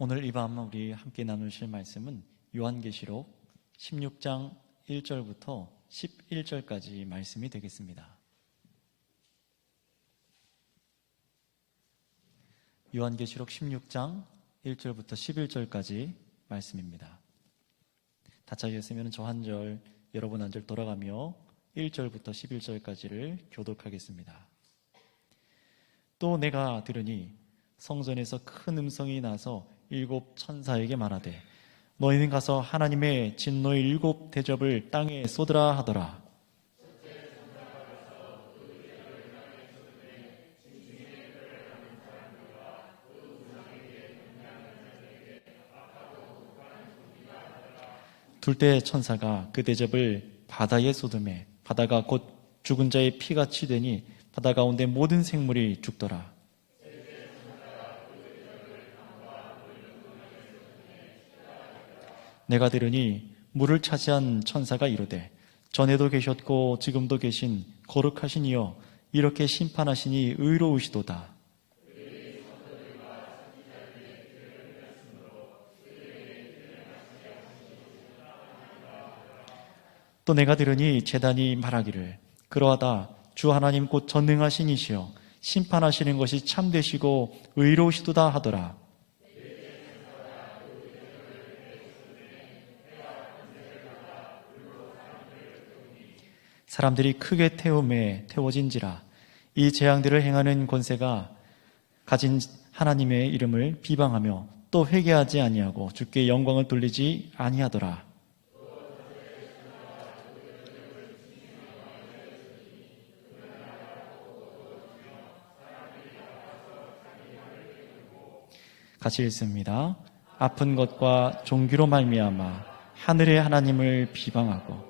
오늘 이 밤 우리 함께 나누실 말씀은 요한계시록 16장 1절부터 11절까지 말씀이 되겠습니다. 요한계시록 16장 1절부터 11절까지 말씀입니다. 다 찾으셨으면 저 한 절, 여러분 한 절 돌아가며 1절부터 11절까지를 교독하겠습니다. 또 내가 들으니 성전에서 큰 음성이 나서 7 천사에게 말하되 너희는 가서 하나님의 진노의 7 대접을 땅에 쏟으라 하더라. 둘째 천사가 그 대접을 바다에 쏟음에 바다가 곧 죽은 자의 피같이 되니 바다 가운데 모든 생물이 죽더라. 내가 들으니 물을 차지한 천사가 이르되 전에도 계셨고 지금도 계신 거룩하신 이여 이렇게 심판하시니 의로우시도다. 또 내가 들으니 제단이 말하기를 그러하다 주 하나님 곧 전능하신 이시여 심판하시는 것이 참되시고 의로우시도다 하더라. 사람들이 크게 태워진지라 이 재앙들을 행하는 권세가 가진 하나님의 이름을 비방하며 또 회개하지 아니하고 주께 영광을 돌리지 아니하더라. 같이 읽습니다. 아픈 것과 종기로 말미암아 하늘의 하나님을 비방하고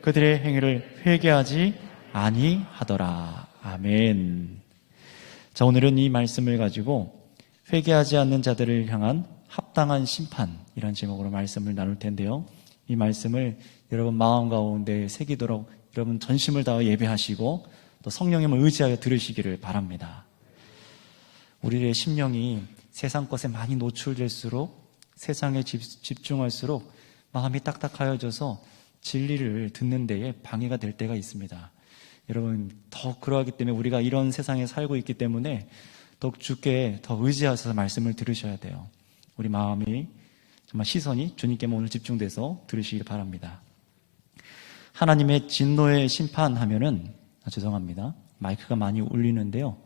그들의 행위를 회개하지 아니하더라. 아멘. 자, 오늘은 이 말씀을 가지고 회개하지 않는 자들을 향한 합당한 심판이라는 제목으로 말씀을 나눌 텐데요. 이 말씀을 여러분 마음 가운데 새기도록 여러분 전심을 다해 예배하시고 또 성령님을 의지하여 들으시기를 바랍니다. 우리의 심령이 세상 것에 많이 노출될수록 세상에 집중할수록 마음이 딱딱하여져서 진리를 듣는 데에 방해가 될 때가 있습니다. 여러분 더 그러하기 때문에 우리가 이런 세상에 살고 있기 때문에 더욱 주께 더 의지하셔서 말씀을 들으셔야 돼요. 우리 마음이 정말 시선이 주님께만 오늘 집중돼서 들으시길 바랍니다. 하나님의 진노의 심판하면은 죄송합니다. 마이크가 많이 울리는데요.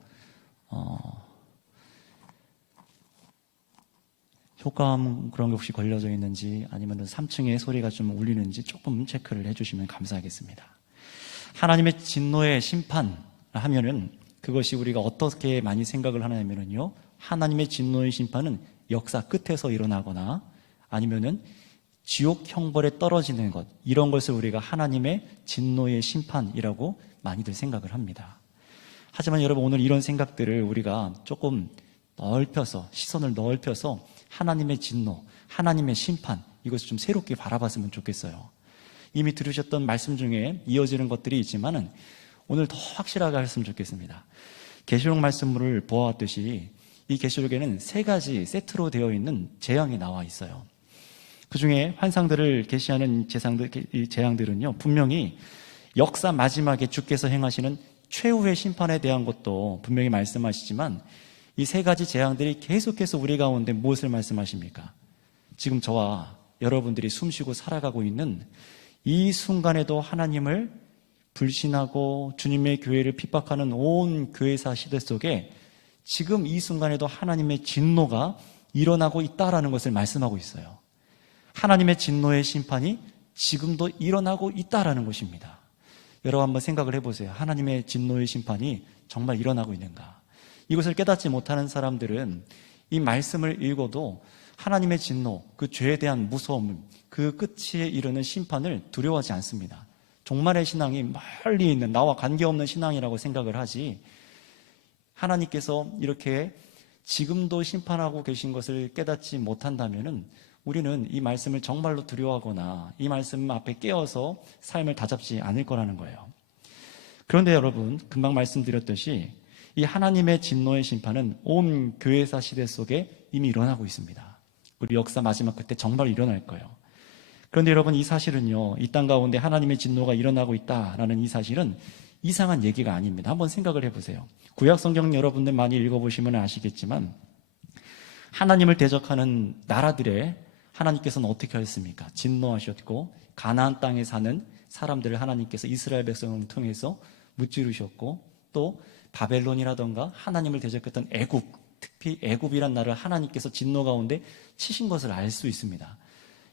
효과음 그런 게 혹시 걸려져 있는지 아니면 3층에 소리가 좀 울리는지 조금 체크를 해주시면 감사하겠습니다. 하나님의 진노의 심판 하면은 그것이 우리가 어떻게 많이 생각을 하냐면요. 하나님의 진노의 심판은 역사 끝에서 일어나거나 아니면은 지옥 형벌에 떨어지는 것 이런 것을 우리가 하나님의 진노의 심판이라고 많이들 생각을 합니다. 하지만 여러분 오늘 이런 생각들을 우리가 조금 넓혀서 시선을 넓혀서 하나님의 진노, 하나님의 심판 이것을 좀 새롭게 바라봤으면 좋겠어요. 이미 들으셨던 말씀 중에 이어지는 것들이 있지만은 오늘 더 확실하게 했으면 좋겠습니다. 계시록 말씀을 보아왔듯이 이 계시록에는 3가지 세트로 되어 있는 재앙이 나와 있어요. 그 중에 환상들을 계시하는 이 재앙들은요 분명히 역사 마지막에 주께서 행하시는 최후의 심판에 대한 것도 분명히 말씀하시지만 이 3가지 재앙들이 계속해서 우리 가운데 무엇을 말씀하십니까? 지금 저와 여러분들이 숨쉬고 살아가고 있는 이 순간에도 하나님을 불신하고 주님의 교회를 핍박하는 온 교회사 시대 속에 지금 이 순간에도 하나님의 진노가 일어나고 있다라는 것을 말씀하고 있어요. 하나님의 진노의 심판이 지금도 일어나고 있다라는 것입니다. 여러분 한번 생각을 해보세요. 하나님의 진노의 심판이 정말 일어나고 있는가? 이것을 깨닫지 못하는 사람들은 이 말씀을 읽어도 하나님의 진노, 그 죄에 대한 무서움, 그 끝에 이르는 심판을 두려워하지 않습니다. 종말의 신앙이 멀리 있는 나와 관계없는 신앙이라고 생각을 하지 하나님께서 이렇게 지금도 심판하고 계신 것을 깨닫지 못한다면 우리는 이 말씀을 정말로 두려워하거나 이 말씀 앞에 깨어서 삶을 다잡지 않을 거라는 거예요. 그런데 여러분 금방 말씀드렸듯이 이 하나님의 진노의 심판은 온 교회사 시대 속에 이미 일어나고 있습니다. 우리 역사 마지막 끝에 정말 일어날 거예요. 그런데 여러분, 이 사실은요, 이 땅 가운데 하나님의 진노가 일어나고 있다라는 이 사실은 이상한 얘기가 아닙니다. 한번 생각을 해보세요. 구약 성경 여러분들 많이 읽어보시면 아시겠지만 하나님을 대적하는 나라들의 하나님께서는 어떻게 하셨습니까? 진노하셨고 가나안 땅에 사는 사람들을 하나님께서 이스라엘 백성을 통해서 무찌르셨고, 또 바벨론이라던가 하나님을 대적했던 애굽, 특히 애굽이란 나라를 하나님께서 진노 가운데 치신 것을 알 수 있습니다.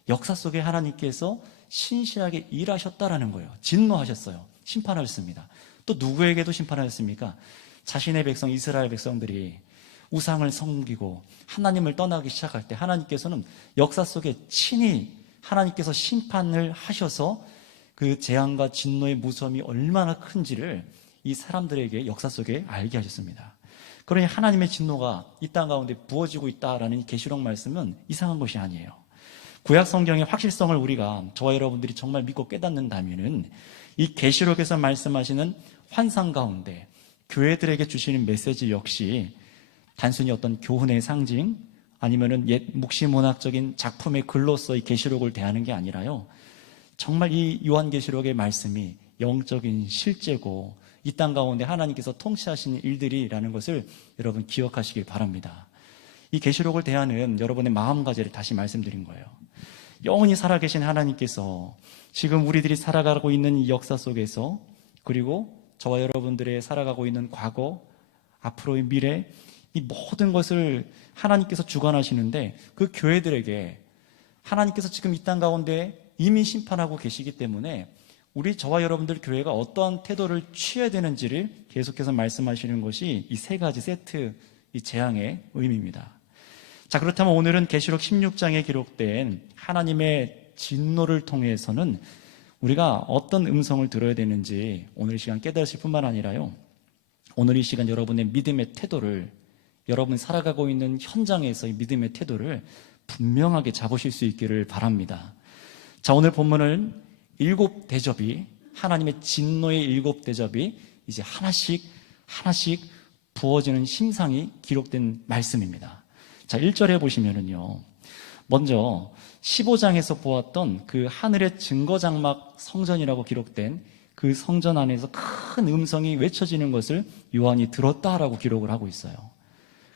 역사 속에 하나님께서 신실하게 일하셨다라는 거예요. 진노하셨어요. 심판하셨습니다. 또 누구에게도 심판하셨습니까? 자신의 백성 이스라엘 백성들이 우상을 섬기고 하나님을 떠나기 시작할 때 하나님께서는 역사 속에 친히 하나님께서 심판을 하셔서 그 재앙과 진노의 무서움이 얼마나 큰지를 이 사람들에게 역사 속에 알게 하셨습니다. 그러니 하나님의 진노가 이 땅 가운데 부어지고 있다라는 이 계시록 말씀은 이상한 것이 아니에요. 구약 성경의 확실성을 우리가, 저와 여러분들이 정말 믿고 깨닫는다면은 이 계시록에서 말씀하시는 환상 가운데 교회들에게 주시는 메시지 역시 단순히 어떤 교훈의 상징 아니면은 옛 묵시문학적인 작품의 글로서 이 계시록을 대하는 게 아니라요, 정말 이 요한계시록의 말씀이 영적인 실제고 이 땅 가운데 하나님께서 통치하시는 일들이라는 것을 여러분 기억하시길 바랍니다. 이 계시록을 대하는 여러분의 마음가짐을 다시 말씀드린 거예요. 영원히 살아계신 하나님께서 지금 우리들이 살아가고 있는 이 역사 속에서, 그리고 저와 여러분들의 살아가고 있는 과거, 앞으로의 미래, 이 모든 것을 하나님께서 주관하시는데 그 교회들에게 하나님께서 지금 이 땅 가운데 이미 심판하고 계시기 때문에 우리 저와 여러분들 교회가 어떠한 태도를 취해야 되는지를 계속해서 말씀하시는 것이 이 세 가지 세트, 이 재앙의 의미입니다. 자, 그렇다면 오늘은 계시록 16장에 기록된 하나님의 진노를 통해서는 우리가 어떤 음성을 들어야 되는지 오늘 이 시간 깨달으실 뿐만 아니라요, 오늘 이 시간 여러분의 믿음의 태도를, 여러분 살아가고 있는 현장에서의 믿음의 태도를 분명하게 잡으실 수 있기를 바랍니다. 자, 오늘 본문은 일곱 대접이, 하나님의 진노의 일곱 대접이 이제 하나씩 부어지는 심상이 기록된 말씀입니다. 자, 1절에 보시면은요, 먼저 15장에서 보았던 그 하늘의 증거장막 성전이라고 기록된 그 성전 안에서 큰 음성이 외쳐지는 것을 요한이 들었다라고 기록을 하고 있어요.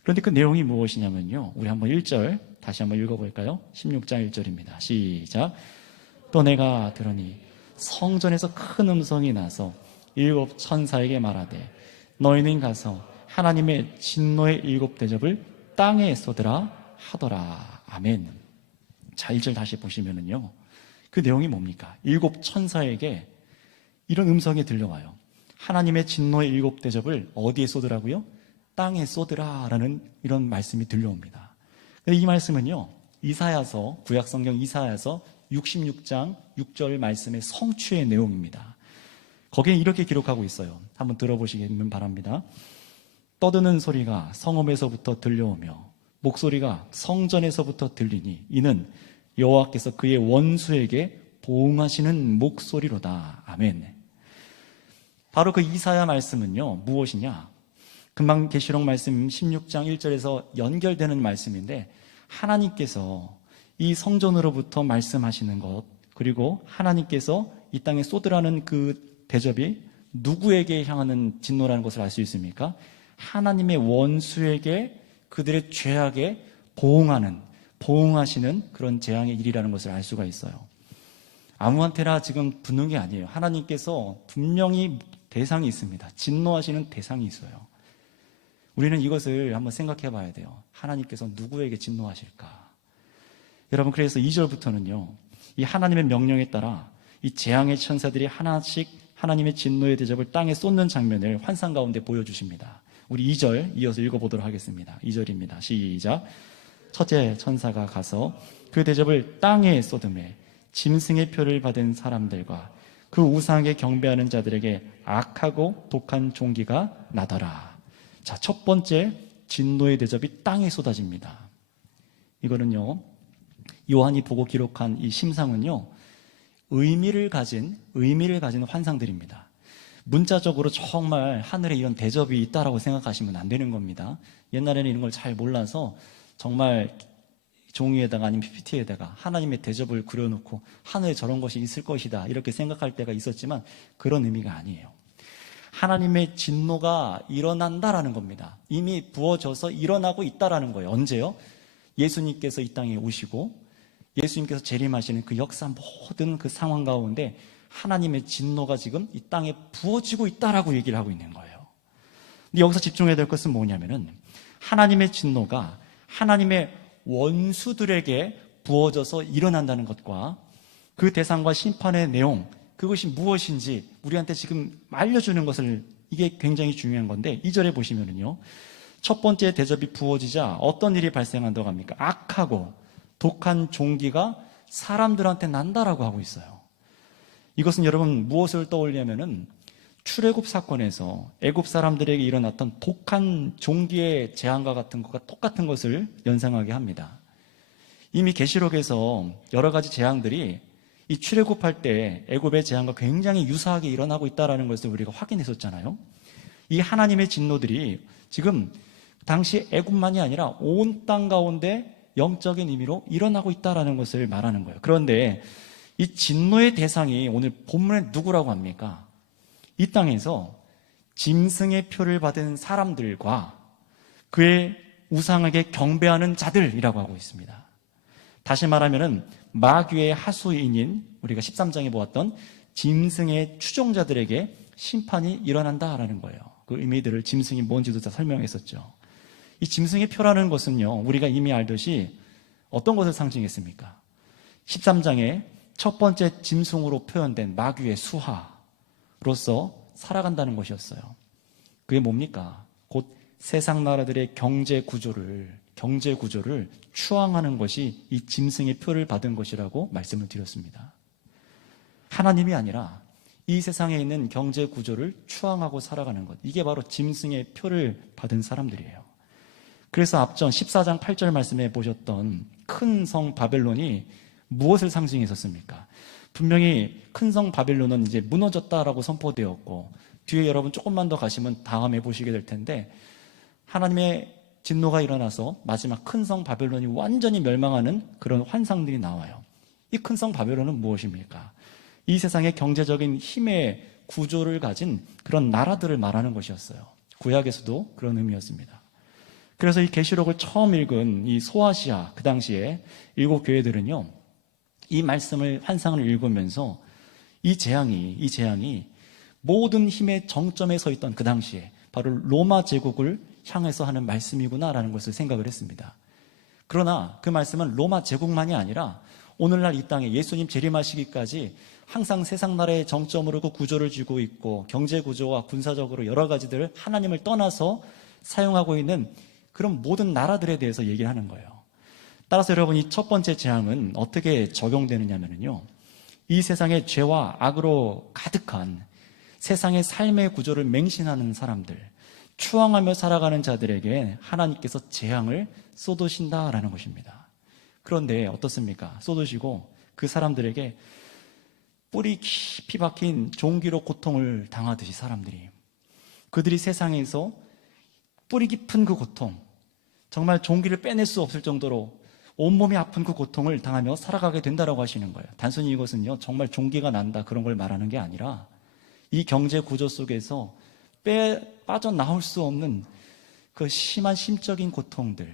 그런데 그 내용이 무엇이냐면요, 우리 한번 1절 다시 한번 읽어볼까요? 16장 1절입니다. 시작. 또 내가 들으니 성전에서 큰 음성이 나서 일곱 천사에게 말하되 너희는 가서 하나님의 진노의 일곱 대접을 땅에 쏟으라 하더라. 아멘. 자, 1절 다시 보시면은요, 그 내용이 뭡니까? 일곱 천사에게 이런 음성이 들려와요. 하나님의 진노의 일곱 대접을 어디에 쏟으라고요? 땅에 쏟으라라는 이런 말씀이 들려옵니다. 이 말씀은요, 이사야서, 구약성경 이사야서 66장 6절 말씀의 성취의 내용입니다. 거기에 이렇게 기록하고 있어요. 한번 들어보시기를 바랍니다. 떠드는 소리가 성읍에서부터 들려오며 목소리가 성전에서부터 들리니 이는 여호와께서 그의 원수에게 보응하시는 목소리로다. 아멘. 바로 그 이사야 말씀은요, 무엇이냐? 금방 계시록 말씀 16장 1절에서 연결되는 말씀인데, 하나님께서 이 성전으로부터 말씀하시는 것, 그리고 하나님께서 이 땅에 쏟으라는 그 대접이 누구에게 향하는 진노라는 것을 알 수 있습니까? 하나님의 원수에게, 그들의 죄악에 보응하시는 그런 재앙의 일이라는 것을 알 수가 있어요. 아무한테나 지금 붙는 게 아니에요. 하나님께서 분명히 대상이 있습니다. 진노하시는 대상이 있어요. 우리는 이것을 한번 생각해 봐야 돼요. 하나님께서 누구에게 진노하실까? 여러분, 그래서 2절부터는요, 이 하나님의 명령에 따라 이 재앙의 천사들이 하나씩 하나님의 진노의 대접을 땅에 쏟는 장면을 환상 가운데 보여주십니다. 우리 2절 이어서 읽어보도록 하겠습니다. 2절입니다. 시작. 첫째 천사가 가서 그 대접을 땅에 쏟음에 짐승의 표를 받은 사람들과 그 우상에 경배하는 자들에게 악하고 독한 종기가 나더라. 자, 첫 번째 진노의 대접이 땅에 쏟아집니다. 이거는요, 요한이 보고 기록한 이 심상은요, 의미를 가진 환상들입니다. 문자적으로 정말 하늘에 이런 대접이 있다라고 생각하시면 안 되는 겁니다. 옛날에는 이런 걸 잘 몰라서 정말 종이에다가 아니면 PPT에다가 하나님의 대접을 그려놓고 하늘에 저런 것이 있을 것이다 이렇게 생각할 때가 있었지만 그런 의미가 아니에요. 하나님의 진노가 일어난다라는 겁니다. 이미 부어져서 일어나고 있다라는 거예요. 언제요? 예수님께서 이 땅에 오시고 예수님께서 재림하시는 그 역사 모든 그 상황 가운데 하나님의 진노가 지금 이 땅에 부어지고 있다라고 얘기를 하고 있는 거예요. 근데 여기서 집중해야 될 것은 뭐냐면은 하나님의 진노가 하나님의 원수들에게 부어져서 일어난다는 것과 그 대상과 심판의 내용, 그것이 무엇인지 우리한테 지금 알려주는 것을, 이게 굉장히 중요한 건데 2절에 보시면은요, 첫 번째 대접이 부어지자 어떤 일이 발생한다고 합니까? 악하고 독한 종기가 사람들한테 난다라고 하고 있어요. 이것은 여러분 무엇을 떠올리냐면은 출애굽 사건에서 애굽 사람들에게 일어났던 독한 종기의 재앙과 같은 것과 똑같은 것을 연상하게 합니다. 이미 계시록에서 여러 가지 재앙들이 이 출애굽할 때 애굽의 재앙과 굉장히 유사하게 일어나고 있다는 것을 우리가 확인했었잖아요. 이 하나님의 진노들이 지금 당시 애굽만이 아니라 온 땅 가운데 영적인 의미로 일어나고 있다는 것을 말하는 거예요. 그런데 이 진노의 대상이 오늘 본문에 누구라고 합니까? 이 땅에서 짐승의 표를 받은 사람들과 그의 우상에게 경배하는 자들이라고 하고 있습니다. 다시 말하면은 마귀의 하수인인 우리가 13장에 보았던 짐승의 추종자들에게 심판이 일어난다라는 거예요. 그 의미들을 짐승이 뭔지도 다 설명했었죠. 이 짐승의 표라는 것은요, 우리가 이미 알듯이 어떤 것을 상징했습니까? 13장에 첫 번째 짐승으로 표현된 마귀의 수하로서 살아간다는 것이었어요. 그게 뭡니까? 곧 세상 나라들의 경제 구조를 추앙하는 것이 이 짐승의 표를 받은 것이라고 말씀을 드렸습니다. 하나님이 아니라 이 세상에 있는 경제 구조를 추앙하고 살아가는 것, 이게 바로 짐승의 표를 받은 사람들이에요. 그래서 앞전 14장 8절 말씀에 보셨던 큰 성 바벨론이 무엇을 상징했었습니까? 분명히 큰 성 바벨론은 이제 무너졌다라고 선포되었고, 뒤에 여러분 조금만 더 가시면 다음에 보시게 될 텐데 하나님의 진노가 일어나서 마지막 큰 성 바벨론이 완전히 멸망하는 그런 환상들이 나와요. 이 큰 성 바벨론은 무엇입니까? 이 세상의 경제적인 힘의 구조를 가진 그런 나라들을 말하는 것이었어요. 구약에서도 그런 의미였습니다. 그래서 이 계시록을 처음 읽은 이 소아시아, 그 당시에 일곱 교회들은요, 이 말씀을, 환상을 읽으면서 이 재앙이 모든 힘의 정점에 서 있던 그 당시에 바로 로마 제국을 향해서 하는 말씀이구나라는 것을 생각을 했습니다. 그러나 그 말씀은 로마 제국만이 아니라 오늘날 이 땅에 예수님 재림하시기까지 항상 세상 나라의 정점으로 그 구조를 쥐고 있고 경제 구조와 군사적으로 여러 가지들을 하나님을 떠나서 사용하고 있는 그런 모든 나라들에 대해서 얘기를 하는 거예요. 따라서 여러분, 이 첫 번째 재앙은 어떻게 적용되느냐면요, 이 세상의 죄와 악으로 가득한 세상의 삶의 구조를 맹신하는 사람들, 추앙하며 살아가는 자들에게 하나님께서 재앙을 쏟으신다라는 것입니다. 그런데 어떻습니까? 쏟으시고 그 사람들에게 뿌리 깊이 박힌 종기로 고통을 당하듯이 사람들이, 그들이 세상에서 뿌리 깊은 그 고통, 정말 종기를 빼낼 수 없을 정도로 온몸이 아픈 그 고통을 당하며 살아가게 된다라고 하시는 거예요. 단순히 이것은요, 정말 종기가 난다 그런 걸 말하는 게 아니라 이 경제 구조 속에서 빠져나올 수 없는 그 심한 심적인 고통들,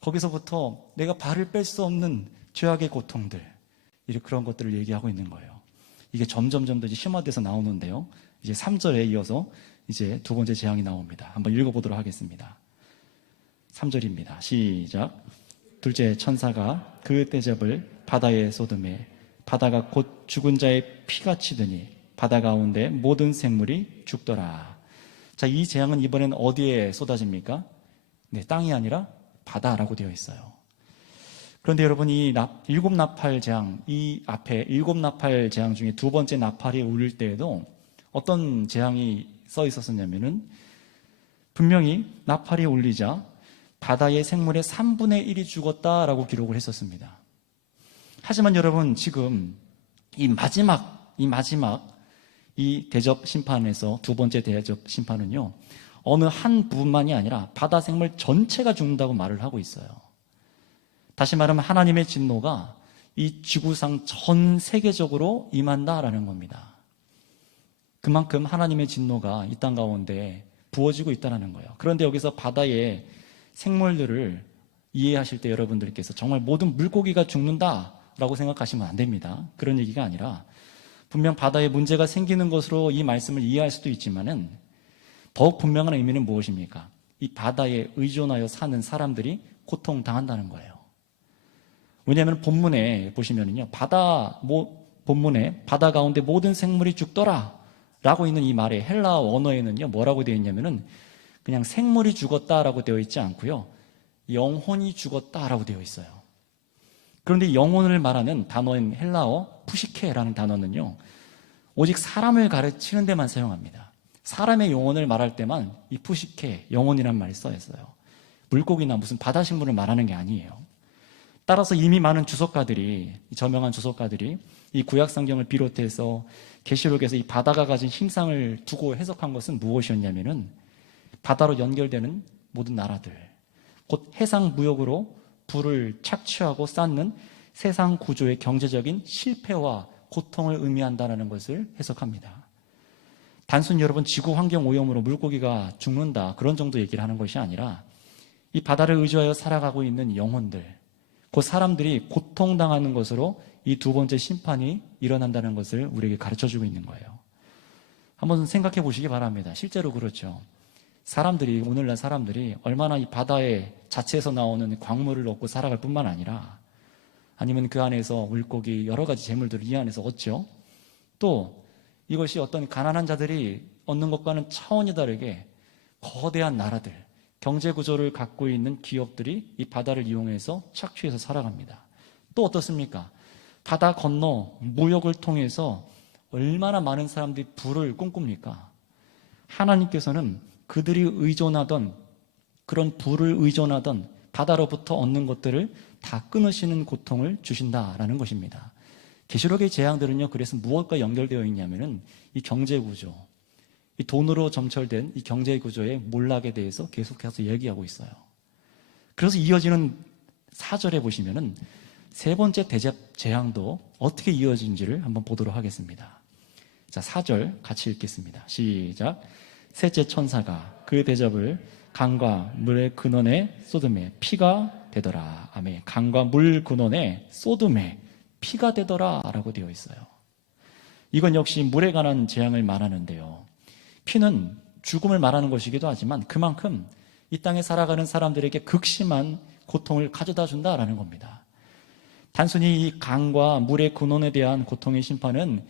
거기서부터 내가 발을 뺄 수 없는 죄악의 고통들, 이렇게 그런 것들을 얘기하고 있는 거예요. 이게 점점 더 이제 심화돼서 나오는데요, 이제 3절에 이어서 이제 두 번째 재앙이 나옵니다. 한번 읽어보도록 하겠습니다. 3절입니다. 시작. 둘째 천사가 그 대접을 바다에 쏟음에 바다가 곧 죽은 자의 피가 치더니 바다 가운데 모든 생물이 죽더라. 자, 이 재앙은 이번엔 어디에 쏟아집니까? 네, 땅이 아니라 바다라고 되어 있어요. 그런데 여러분, 이 일곱 나팔 재앙, 이 앞에 일곱 나팔 재앙 중에 두 번째 나팔이 울릴 때에도 어떤 재앙이 써 있었냐면은 분명히 나팔이 울리자 바다의 생물의 3분의 1이 죽었다라고 기록을 했었습니다. 하지만 여러분, 지금 이 마지막 이 대접 심판에서 두 번째 대접 심판은요, 어느 한 부분만이 아니라 바다 생물 전체가 죽는다고 말을 하고 있어요. 다시 말하면 하나님의 진노가 이 지구상 전 세계적으로 임한다라는 겁니다. 그만큼 하나님의 진노가 이 땅 가운데 부어지고 있다는 거예요. 그런데 여기서 바다의 생물들을 이해하실 때 여러분들께서 정말 모든 물고기가 죽는다라고 생각하시면 안 됩니다. 그런 얘기가 아니라 분명 바다에 문제가 생기는 것으로 이 말씀을 이해할 수도 있지만은 더욱 분명한 의미는 무엇입니까? 이 바다에 의존하여 사는 사람들이 고통당한다는 거예요. 왜냐하면 본문에 보시면은요, 본문에 바다 가운데 모든 생물이 죽더라 라고 있는 이 말에 헬라 원어에는요, 뭐라고 되어 있냐면은 그냥 생물이 죽었다라고 되어 있지 않고요, 영혼이 죽었다라고 되어 있어요. 그런데 영혼을 말하는 단어인 헬라어 푸시케라는 단어는요, 오직 사람을 가르치는 데만 사용합니다. 사람의 영혼을 말할 때만 이 푸시케, 영혼이라는 말이 써 있어요. 물고기나 무슨 바다 식물을 말하는 게 아니에요. 따라서 이미 많은 주석가들이, 저명한 주석가들이 이 구약성경을 비롯해서 계시록에서 이 바다가 가진 힘상을 두고 해석한 것은 무엇이었냐면은 바다로 연결되는 모든 나라들, 곧 해상 무역으로 부를 착취하고 쌓는 세상 구조의 경제적인 실패와 고통을 의미한다는 것을 해석합니다. 단순히 여러분 지구 환경 오염으로 물고기가 죽는다 그런 정도 얘기를 하는 것이 아니라 이 바다를 의지하여 살아가고 있는 영혼들, 그 사람들이 고통당하는 것으로 이 두 번째 심판이 일어난다는 것을 우리에게 가르쳐주고 있는 거예요. 한번 생각해 보시기 바랍니다. 실제로 그렇죠. 오늘날 사람들이 얼마나 이 바다의 자체에서 나오는 광물을 얻고 살아갈 뿐만 아니라 아니면 그 안에서 물고기 여러 가지 재물들을 이 안에서 얻죠. 또 이것이 어떤 가난한 자들이 얻는 것과는 차원이 다르게 거대한 나라들, 경제 구조를 갖고 있는 기업들이 이 바다를 이용해서 착취해서 살아갑니다. 또 어떻습니까? 바다 건너 무역을 통해서 얼마나 많은 사람들이 부를 꿈꿉니까? 하나님께서는 그들이 의존하던 그런 부를 의존하던 바다로부터 얻는 것들을 다 끊으시는 고통을 주신다라는 것입니다. 계시록의 재앙들은요, 그래서 무엇과 연결되어 있냐면은 이 경제 구조, 이 돈으로 점철된 이 경제 구조의 몰락에 대해서 계속해서 얘기하고 있어요. 그래서 이어지는 4절에 보시면은 세 번째 대접 재앙도 어떻게 이어진지를 한번 보도록 하겠습니다. 자, 4절 같이 읽겠습니다. 시작. 셋째 천사가 그 대접을 강과 물의 근원에 쏟음에 피가 되더라. 아멘. 강과 물 근원에 쏟음에 피가 되더라 라고 되어 있어요. 이건 역시 물에 관한 재앙을 말하는데요, 피는 죽음을 말하는 것이기도 하지만 그만큼 이 땅에 살아가는 사람들에게 극심한 고통을 가져다 준다라는 겁니다. 단순히 이 강과 물의 근원에 대한 고통의 심판은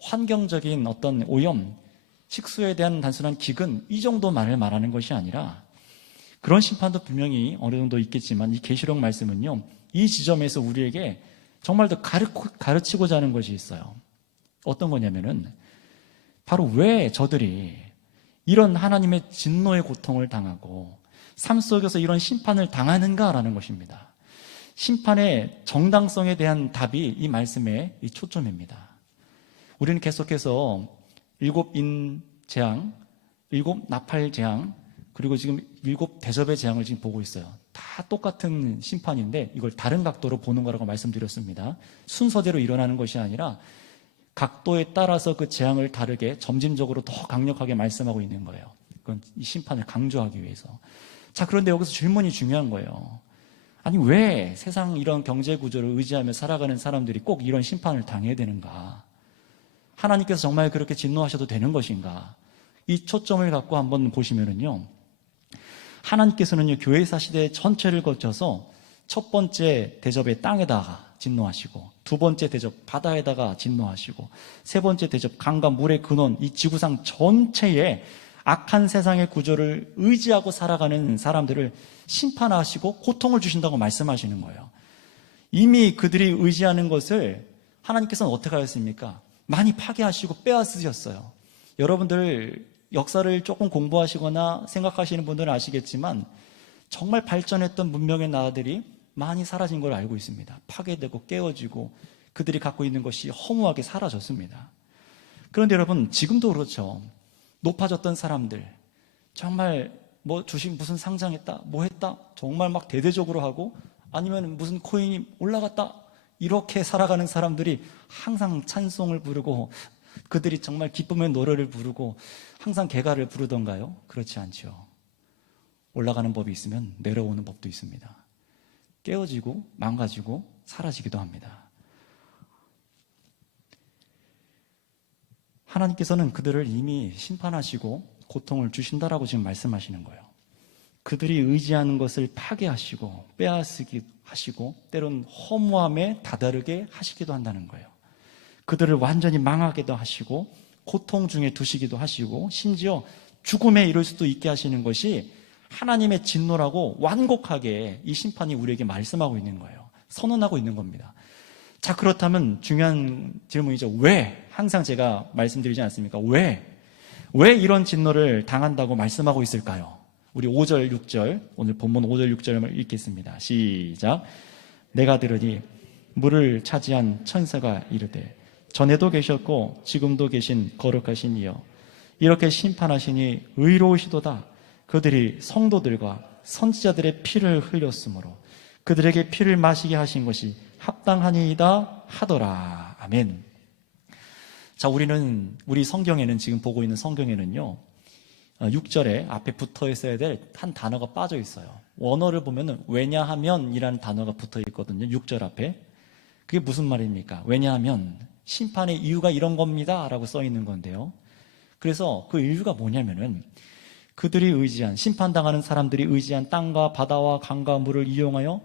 환경적인 어떤 오염, 식수에 대한 단순한 기근, 이 정도만을 말하는 것이 아니라 그런 심판도 분명히 어느 정도 있겠지만 이 계시록 말씀은요, 이 지점에서 우리에게 정말 더 가르치고자 하는 것이 있어요. 어떤 거냐면은 바로 왜 저들이 이런 하나님의 진노의 고통을 당하고 삶 속에서 이런 심판을 당하는가라는 것입니다. 심판의 정당성에 대한 답이 이 말씀의 이 초점입니다. 우리는 계속해서 7인 재앙, 7 나팔 재앙, 그리고 지금 7 대접의 재앙을 지금 보고 있어요. 다 똑같은 심판인데 이걸 다른 각도로 보는 거라고 말씀드렸습니다. 순서대로 일어나는 것이 아니라 각도에 따라서 그 재앙을 다르게 점진적으로 더 강력하게 말씀하고 있는 거예요. 그건 이 심판을 강조하기 위해서. 자, 그런데 여기서 질문이 중요한 거예요. 아니, 왜 세상 이런 경제 구조를 의지하며 살아가는 사람들이 꼭 이런 심판을 당해야 되는가? 하나님께서 정말 그렇게 진노하셔도 되는 것인가? 이 초점을 갖고 한번 보시면은요, 하나님께서는요, 교회사 시대 전체를 거쳐서 첫 번째 대접의 땅에다가 진노하시고, 두 번째 대접 바다에다가 진노하시고, 세 번째 대접 강과 물의 근원, 이 지구상 전체에 악한 세상의 구조를 의지하고 살아가는 사람들을 심판하시고 고통을 주신다고 말씀하시는 거예요. 이미 그들이 의지하는 것을 하나님께서는 어떻게 하셨습니까? 많이 파괴하시고 빼앗으셨어요. 여러분들 역사를 조금 공부하시거나 생각하시는 분들은 아시겠지만 정말 발전했던 문명의 나라들이 많이 사라진 걸 알고 있습니다. 파괴되고 깨어지고 그들이 갖고 있는 것이 허무하게 사라졌습니다. 그런데 여러분, 지금도 그렇죠. 높아졌던 사람들, 정말 뭐 주식 무슨 상장했다, 뭐 했다, 정말 막 대대적으로 하고 아니면 무슨 코인이 올라갔다, 이렇게 살아가는 사람들이 항상 찬송을 부르고 그들이 정말 기쁨의 노래를 부르고 항상 개가를 부르던가요? 그렇지 않죠. 올라가는 법이 있으면 내려오는 법도 있습니다. 깨어지고 망가지고 사라지기도 합니다. 하나님께서는 그들을 이미 심판하시고 고통을 주신다라고 지금 말씀하시는 거예요. 그들이 의지하는 것을 파괴하시고 빼앗기도 하시고 때론 허무함에 다다르게 하시기도 한다는 거예요. 그들을 완전히 망하게도 하시고 고통 중에 두시기도 하시고 심지어 죽음에 이를 수도 있게 하시는 것이 하나님의 진노라고 완곡하게 이 심판이 우리에게 말씀하고 있는 거예요. 선언하고 있는 겁니다. 자, 그렇다면 중요한 질문이죠. 왜? 항상 제가 말씀드리지 않습니까? 왜 이런 진노를 당한다고 말씀하고 있을까요? 우리 5절, 6절, 오늘 본문 5절, 6절을 읽겠습니다. 시작. 내가 들으니 물을 차지한 천사가 이르되 전에도 계셨고 지금도 계신 거룩하신 이여 이렇게 심판하시니 의로우시도다. 그들이 성도들과 선지자들의 피를 흘렸으므로 그들에게 피를 마시게 하신 것이 합당하니이다 하더라. 아멘. 자, 우리 성경에는, 지금 보고 있는 성경에는요, 6절에 앞에 붙어 있어야 될 한 단어가 빠져 있어요. 원어를 보면은 왜냐하면 이라는 단어가 붙어 있거든요. 6절 앞에. 그게 무슨 말입니까? 왜냐하면 심판의 이유가 이런 겁니다 라고 써 있는 건데요. 그래서 그 이유가 뭐냐면은 그들이 의지한, 심판당하는 사람들이 의지한 땅과 바다와 강과 물을 이용하여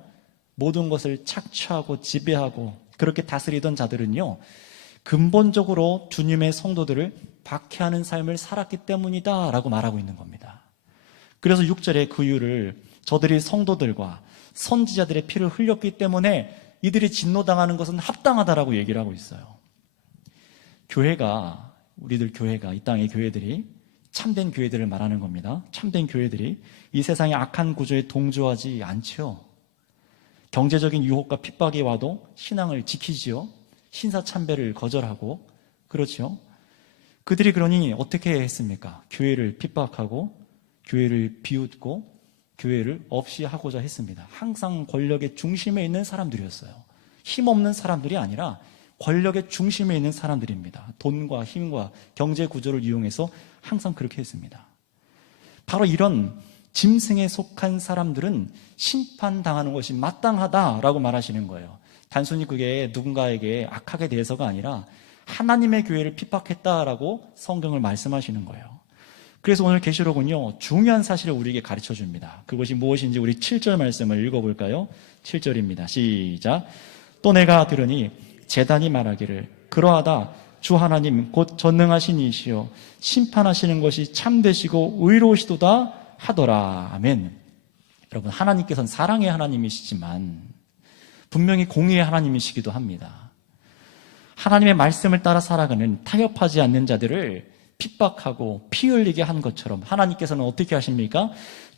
모든 것을 착취하고 지배하고 그렇게 다스리던 자들은요, 근본적으로 주님의 성도들을 박해하는 삶을 살았기 때문이다 라고 말하고 있는 겁니다. 그래서 6절에 그 이유를 저들이 성도들과 선지자들의 피를 흘렸기 때문에 이들이 진노당하는 것은 합당하다라고 얘기를 하고 있어요. 우리들 교회가, 이 땅의 교회들이 참된 교회들을 말하는 겁니다. 참된 교회들이 이 세상의 악한 구조에 동조하지 않죠. 경제적인 유혹과 핍박이 와도 신앙을 지키지요. 신사참배를 거절하고, 그렇죠. 그들이 그러니 어떻게 했습니까? 교회를 핍박하고 교회를 비웃고 교회를 없이 하고자 했습니다. 항상 권력의 중심에 있는 사람들이었어요. 힘없는 사람들이 아니라 권력의 중심에 있는 사람들입니다. 돈과 힘과 경제 구조를 이용해서 항상 그렇게 했습니다. 바로 이런 짐승에 속한 사람들은 심판당하는 것이 마땅하다라고 말하시는 거예요. 단순히 그게 누군가에게 악하게 대해서가 아니라 하나님의 교회를 핍박했다라고 성경을 말씀하시는 거예요. 그래서 오늘 계시록은요, 중요한 사실을 우리에게 가르쳐 줍니다. 그것이 무엇인지 우리 7절 말씀을 읽어볼까요? 7절입니다. 시작. 또 내가 들으니 제단이 말하기를 그러하다 주 하나님 곧 전능하신 이시여 심판하시는 것이 참되시고 의로우시도다 하더라. 아멘. 여러분, 하나님께서는 사랑의 하나님이시지만 분명히 공의의 하나님이시기도 합니다. 하나님의 말씀을 따라 살아가는 타협하지 않는 자들을 핍박하고 피 흘리게 한 것처럼 하나님께서는 어떻게 하십니까?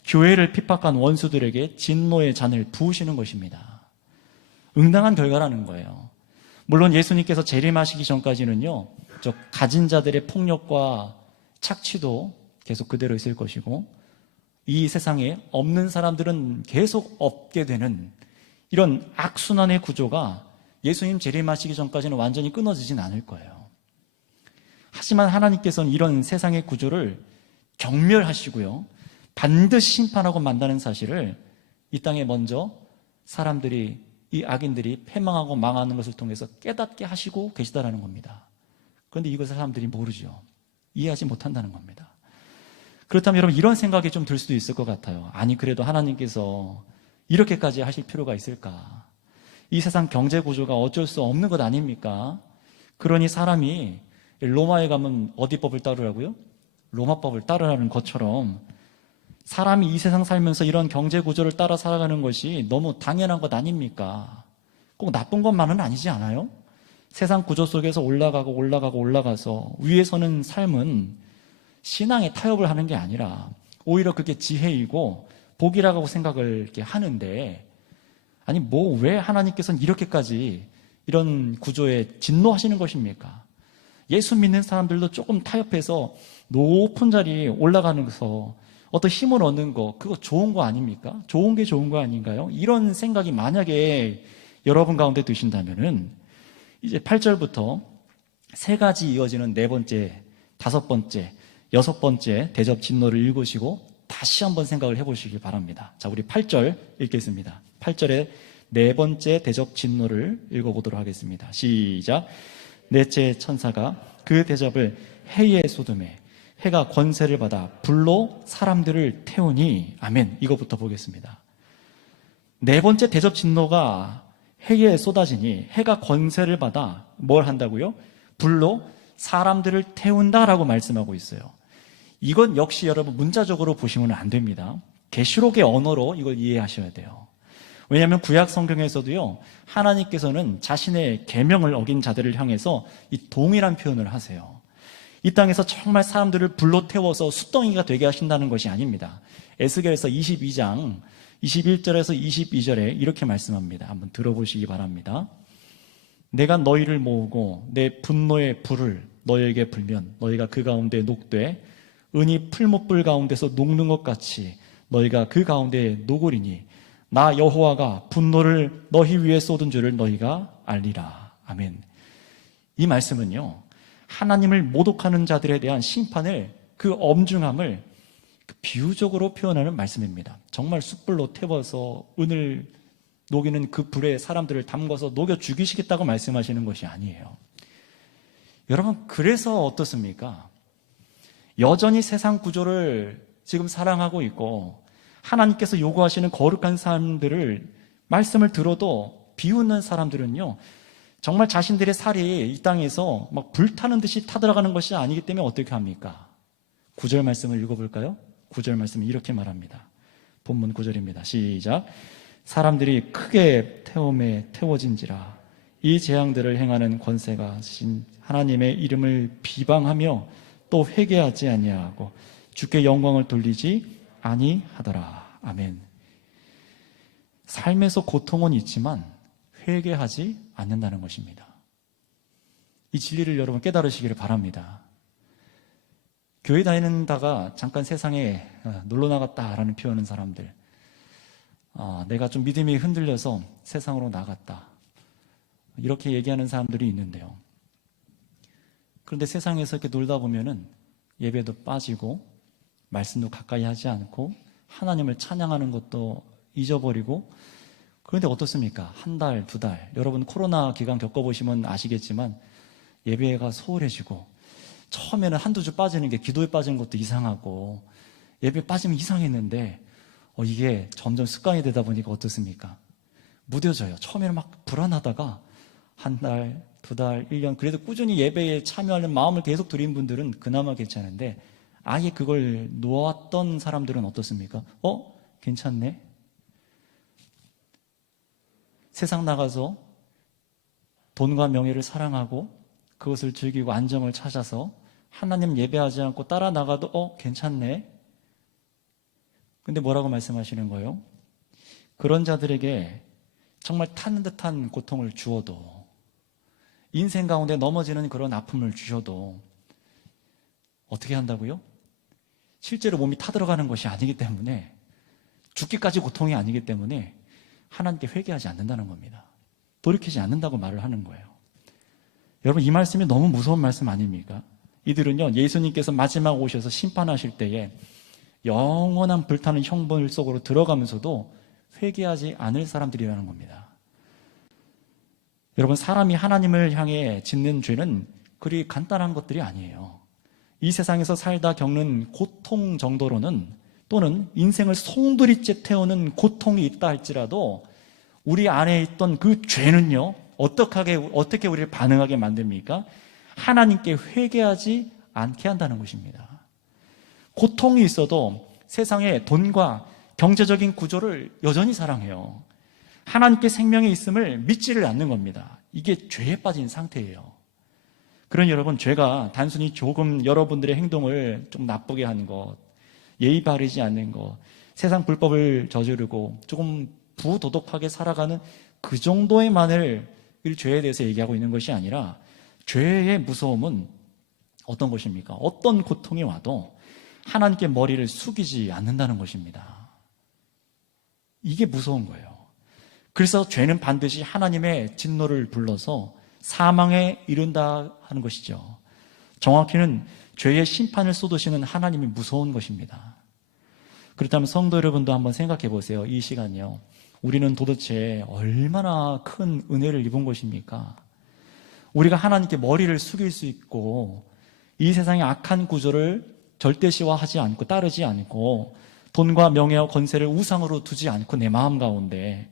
교회를 핍박한 원수들에게 진노의 잔을 부으시는 것입니다. 응당한 결과라는 거예요. 물론 예수님께서 재림하시기 전까지는요, 저 가진 자들의 폭력과 착취도 계속 그대로 있을 것이고 이 세상에 없는 사람들은 계속 없게 되는 이런 악순환의 구조가 예수님 재림하시기 전까지는 완전히 끊어지진 않을 거예요. 하지만 하나님께서는 이런 세상의 구조를 경멸하시고요, 반드시 심판하고 만다는 사실을 이 땅에 먼저 사람들이, 이 악인들이 패망하고 망하는 것을 통해서 깨닫게 하시고 계시다라는 겁니다. 그런데 이것을 사람들이 모르죠. 이해하지 못한다는 겁니다. 그렇다면 여러분, 이런 생각이 좀 들 수도 있을 것 같아요. 아니, 그래도 하나님께서 이렇게까지 하실 필요가 있을까? 이 세상 경제 구조가 어쩔 수 없는 것 아닙니까? 그러니 사람이 로마에 가면 어디 법을 따르라고요? 로마법을 따르라는 것처럼 사람이 이 세상 살면서 이런 경제 구조를 따라 살아가는 것이 너무 당연한 것 아닙니까? 꼭 나쁜 것만은 아니지 않아요? 세상 구조 속에서 올라가서 위에 서는 삶은 신앙에 타협을 하는 게 아니라 오히려 그게 지혜이고 복이라고 생각을 이렇게 하는데, 아니 뭐 왜 하나님께서는 이렇게까지 이런 구조에 진노하시는 것입니까? 예수 믿는 사람들도 조금 타협해서 높은 자리에 올라가면서 어떤 힘을 얻는 거, 그거 좋은 거 아닙니까? 좋은 게 좋은 거 아닌가요? 이런 생각이 만약에 여러분 가운데 드신다면은 이제 8절부터 세 가지 이어지는 네 번째, 다섯 번째, 여섯 번째 대접 진노를 읽으시고 다시 한번 생각을 해보시기 바랍니다. 자, 우리 8절 읽겠습니다. 8절에 네 번째 대접 진노를 읽어보도록 하겠습니다. 시작. 넷째 천사가 그 대접을 해에 쏟음에 해가 권세를 받아 불로 사람들을 태우니. 아멘. 이거부터 보겠습니다. 네 번째 대접 진노가 해에 쏟아지니 해가 권세를 받아 뭘 한다고요? 불로 사람들을 태운다라고 말씀하고 있어요. 이건 역시 여러분 문자적으로 보시면 안 됩니다. 계시록의 언어로 이걸 이해하셔야 돼요. 왜냐하면 구약 성경에서도요, 하나님께서는 자신의 계명을 어긴 자들을 향해서 이 동일한 표현을 하세요. 이 땅에서 정말 사람들을 불로 태워서 숫덩이가 되게 하신다는 것이 아닙니다. 에스겔서 22장 21절에서 22절에 이렇게 말씀합니다. 한번 들어보시기 바랍니다. 내가 너희를 모으고 내 분노의 불을 너희에게 불면 너희가 그 가운데 녹되 은이 풀못불 가운데서 녹는 것 같이 너희가 그 가운데 녹으리니 나 여호와가 분노를 너희 위에 쏟은 줄을 너희가 알리라. 아멘. 이 말씀은요, 하나님을 모독하는 자들에 대한 심판을, 그 엄중함을 비유적으로 표현하는 말씀입니다. 정말 숯불로 태워서 은을 녹이는 그 불에 사람들을 담궈서 녹여 죽이시겠다고 말씀하시는 것이 아니에요. 여러분, 그래서 어떻습니까? 여전히 세상 구조를 지금 사랑하고 있고 하나님께서 요구하시는 거룩한 사람들을 말씀을 들어도 비웃는 사람들은요, 정말 자신들의 살이 이 땅에서 막 불타는 듯이 타들어가는 것이 아니기 때문에 어떻게 합니까? 9절 말씀을 읽어볼까요? 9절 말씀은 이렇게 말합니다. 본문 9절입니다. 시작. 사람들이 크게 태움에 태워진지라 이 재앙들을 행하는 권세가 신 하나님의 이름을 비방하며 또 회개하지 아니하고 주께 영광을 돌리지 아니하더라. 아멘. 삶에서 고통은 있지만 회개하지 않는다는 것입니다. 이 진리를 여러분 깨달으시기를 바랍니다. 교회 다니다가 잠깐 세상에 놀러 나갔다라는 표현은 사람들, 내가 좀 믿음이 흔들려서 세상으로 나갔다, 이렇게 얘기하는 사람들이 있는데요. 그런데 세상에서 이렇게 놀다 보면은 예배도 빠지고 말씀도 가까이 하지 않고 하나님을 찬양하는 것도 잊어버리고, 그런데 어떻습니까? 한 달, 두 달, 여러분 코로나 기간 겪어보시면 아시겠지만 예배가 소홀해지고, 처음에는 한두 주 빠지는 게 기도에 빠지는 것도 이상하고 예배 빠지면 이상했는데 이게 점점 습관이 되다 보니까 어떻습니까? 무뎌져요. 처음에는 막 불안하다가 한 달, 두 달, 1년 그래도 꾸준히 예배에 참여하는 마음을 계속 들인 분들은 그나마 괜찮은데, 아예 그걸 놓았던 사람들은 어떻습니까? 괜찮네? 세상 나가서 돈과 명예를 사랑하고 그것을 즐기고 안정을 찾아서 하나님 예배하지 않고 따라 나가도 괜찮네? 근데 뭐라고 말씀하시는 거예요? 그런 자들에게 정말 타는 듯한 고통을 주어도, 인생 가운데 넘어지는 그런 아픔을 주셔도 어떻게 한다고요? 실제로 몸이 타들어가는 것이 아니기 때문에, 죽기까지 고통이 아니기 때문에 하나님께 회개하지 않는다는 겁니다. 돌이키지 않는다고 말을 하는 거예요. 여러분, 이 말씀이 너무 무서운 말씀 아닙니까? 이들은요, 예수님께서 마지막 오셔서 심판하실 때에 영원한 불타는 형벌 속으로 들어가면서도 회개하지 않을 사람들이라는 겁니다. 여러분, 사람이 하나님을 향해 짓는 죄는 그리 간단한 것들이 아니에요. 이 세상에서 살다 겪는 고통 정도로는, 또는 인생을 송두리째 태우는 고통이 있다 할지라도 우리 안에 있던 그 죄는요, 어떻게 우리를 반응하게 만듭니까? 하나님께 회개하지 않게 한다는 것입니다. 고통이 있어도 세상의 돈과 경제적인 구조를 여전히 사랑해요. 하나님께 생명이 있음을 믿지를 않는 겁니다. 이게 죄에 빠진 상태예요. 그러니 여러분, 죄가 단순히 조금 여러분들의 행동을 좀 나쁘게 하는 것, 예의 바르지 않는 것, 세상 불법을 저지르고 조금 부도덕하게 살아가는 그 정도의만을 죄에 대해서 얘기하고 있는 것이 아니라, 죄의 무서움은 어떤 것입니까? 어떤 고통이 와도 하나님께 머리를 숙이지 않는다는 것입니다. 이게 무서운 거예요. 그래서 죄는 반드시 하나님의 진노를 불러서 사망에 이른다 하는 것이죠. 정확히는 죄의 심판을 쏟으시는 하나님이 무서운 것입니다. 그렇다면 성도 여러분도 한번 생각해 보세요. 이 시간이요. 우리는 도대체 얼마나 큰 은혜를 입은 것입니까? 우리가 하나님께 머리를 숙일 수 있고 이 세상의 악한 구조를 절대시화하지 않고 따르지 않고 돈과 명예와 권세를 우상으로 두지 않고 내 마음 가운데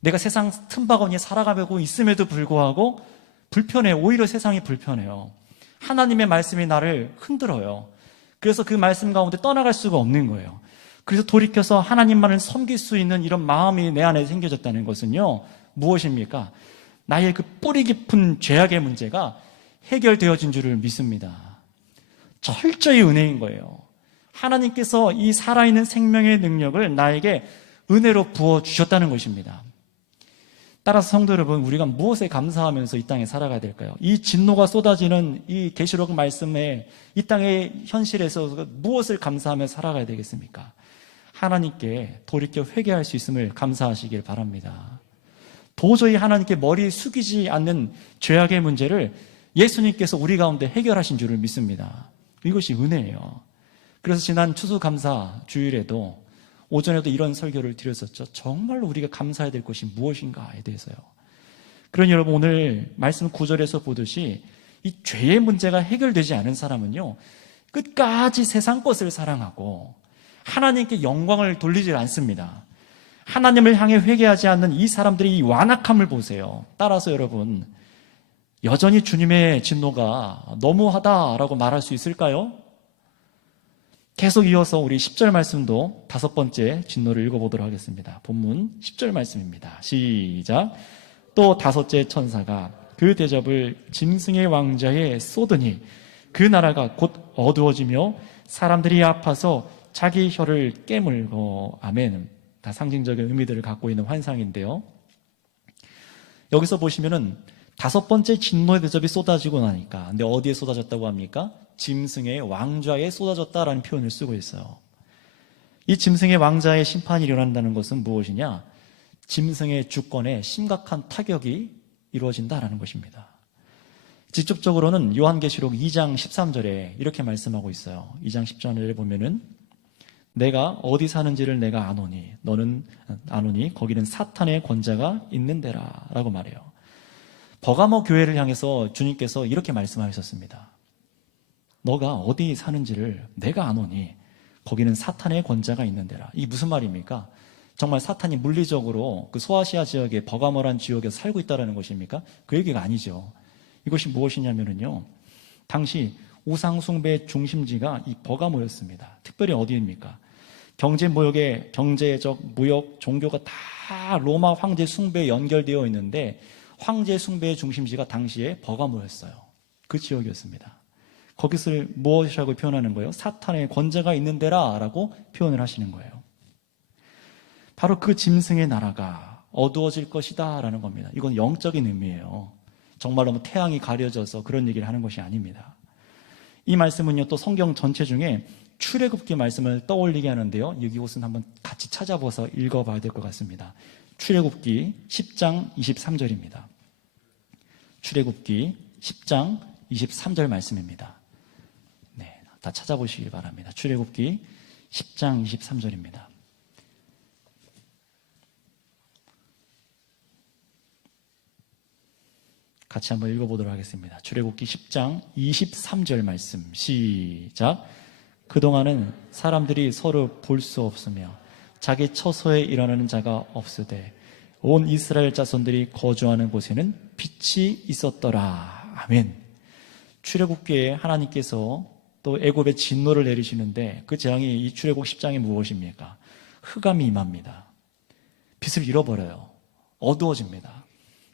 내가 세상 틈바구니에 살아가고 있음에도 불구하고 불편해요. 오히려 세상이 불편해요. 하나님의 말씀이 나를 흔들어요. 그래서 그 말씀 가운데 떠나갈 수가 없는 거예요. 그래서 돌이켜서 하나님만을 섬길 수 있는 이런 마음이 내 안에 생겨졌다는 것은요, 무엇입니까? 나의 그 뿌리 깊은 죄악의 문제가 해결되어진 줄을 믿습니다. 철저히 은혜인 거예요. 하나님께서 이 살아있는 생명의 능력을 나에게 은혜로 부어주셨다는 것입니다. 따라서 성도 여러분, 우리가 무엇에 감사하면서 이 땅에 살아가야 될까요? 이 진노가 쏟아지는 이 계시록 말씀에 이 땅의 현실에서 무엇을 감사하며 살아가야 되겠습니까? 하나님께 돌이켜 회개할 수 있음을 감사하시길 바랍니다. 도저히 하나님께 머리 숙이지 않는 죄악의 문제를 예수님께서 우리 가운데 해결하신 줄을 믿습니다. 이것이 은혜예요. 그래서 지난 추수감사 주일에도 오전에도 이런 설교를 드렸었죠. 정말로 우리가 감사해야 될 것이 무엇인가에 대해서요. 그러니 여러분, 오늘 말씀 9절에서 보듯이 이 죄의 문제가 해결되지 않은 사람은요, 끝까지 세상 것을 사랑하고 하나님께 영광을 돌리지 않습니다. 하나님을 향해 회개하지 않는 이 사람들의 이 완악함을 보세요. 따라서 여러분, 여전히 주님의 진노가 너무하다라고 말할 수 있을까요? 계속 이어서 우리 10절 말씀도 다섯 번째 진노를 읽어보도록 하겠습니다. 본문 10절 말씀입니다. 시작. 또 다섯째 천사가 그 대접을 짐승의 왕자에 쏟으니 그 나라가 곧 어두워지며 사람들이 아파서 자기 혀를 깨물고. 아멘. 다 상징적인 의미들을 갖고 있는 환상인데요. 여기서 보시면은 다섯 번째 진노의 대접이 쏟아지고 나니까, 근데 어디에 쏟아졌다고 합니까? 짐승의 왕좌에 쏟아졌다라는 표현을 쓰고 있어요. 이 짐승의 왕좌의 심판이 일어난다는 것은 무엇이냐? 짐승의 주권에 심각한 타격이 이루어진다라는 것입니다. 직접적으로는 요한계시록 2장 13절에 이렇게 말씀하고 있어요. 2장 10절에 보면은 내가 어디 사는지를 내가 아노니 너는 아노니 거기는 사탄의 권자가 있는 데라 라고 말해요. 버가모 교회를 향해서 주님께서 이렇게 말씀하셨습니다. 너가 어디 사는지를 내가 아노니 거기는 사탄의 권자가 있는 데라. 이게 무슨 말입니까? 정말 사탄이 물리적으로 그 소아시아 지역의 버가모란 지역에 살고 있다는 것입니까? 그 얘기가 아니죠. 이것이 무엇이냐면요, 당시 우상숭배의 중심지가 이 버가모였습니다. 특별히 어디입니까? 경제적, 무역, 종교가 다 로마 황제 숭배에 연결되어 있는데 황제 숭배의 중심지가 당시에 버가모였어요. 그 지역이었습니다. 거기서 무엇이라고 표현하는 거예요? 사탄의 권자가 있는 데라 라고 표현을 하시는 거예요. 바로 그 짐승의 나라가 어두워질 것이다 라는 겁니다. 이건 영적인 의미예요. 정말로 뭐 태양이 가려져서 그런 얘기를 하는 것이 아닙니다. 이 말씀은요, 또 성경 전체 중에 출애굽기 말씀을 떠올리게 하는데요, 여기 곳은 한번 같이 찾아봐서 읽어봐야 될 것 같습니다. 출애굽기 10장 23절입니다. 출애굽기 10장 23절 말씀입니다. 네, 다 찾아보시기 바랍니다. 출애굽기 10장 23절입니다. 같이 한번 읽어보도록 하겠습니다. 출애굽기 10장 23절 말씀 시작. 그동안은 사람들이 서로 볼 수 없으며 자기 처소에 일어나는 자가 없으되 온 이스라엘 자손들이 거주하는 곳에는 빛이 있었더라. 아멘. 출애굽기에 하나님께서 또 애굽의 진노를 내리시는데 그 재앙이 이 출애굽 10장이 무엇입니까? 흑암이 임합니다. 빛을 잃어버려요. 어두워집니다.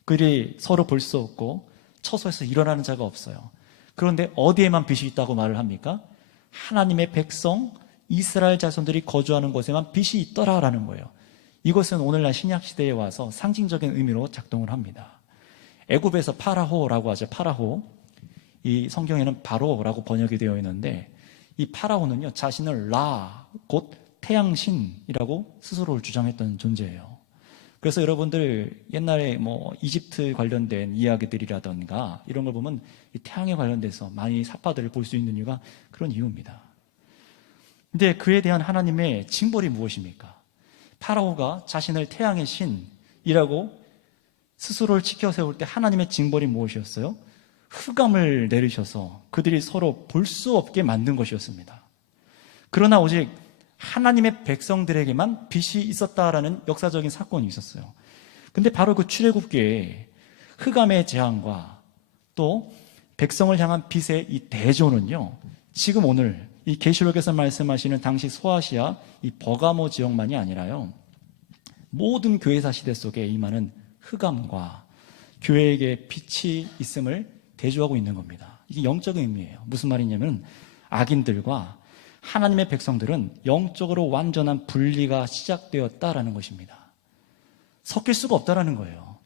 그들이 서로 볼 수 없고 처소에서 일어나는 자가 없어요. 그런데 어디에만 빛이 있다고 말을 합니까? 하나님의 백성 이스라엘 자손들이 거주하는 곳에만 빛이 있더라라는 거예요. 이것은 오늘날 신약시대에 와서 상징적인 의미로 작동을 합니다. 애굽에서 파라호라고 하죠. 파라호. 이 성경에는 바로라고 번역이 되어 있는데 이 파라오는요, 자신을 라, 곧 태양신이라고 스스로를 주장했던 존재예요. 그래서 여러분들 옛날에 뭐 이집트 관련된 이야기들이라던가 이런 걸 보면 이 태양에 관련돼서 많이 사파들을 볼 수 있는 이유가 그런 이유입니다. 근데 그에 대한 하나님의 징벌이 무엇입니까? 파라오가 자신을 태양의 신이라고 스스로를 지켜 세울 때 하나님의 징벌이 무엇이었어요? 흑암을 내리셔서 그들이 서로 볼 수 없게 만든 것이었습니다. 그러나 오직 하나님의 백성들에게만 빛이 있었다라는 역사적인 사건이 있었어요. 근데 바로 그 출애굽기에 흑암의 재앙과 또 백성을 향한 빛의 이 대조는요, 지금 오늘 이 계시록에서 말씀하시는 당시 소아시아 이 버가모 지역만이 아니라요, 모든 교회사 시대 속에 임하는 흑암과 교회에게 빛이 있음을 대조하고 있는 겁니다. 이게 영적인 의미예요. 무슨 말이냐면 악인들과 하나님의 백성들은 영적으로 완전한 분리가 시작되었다라는 것입니다. 섞일 수가 없다라는 거예요.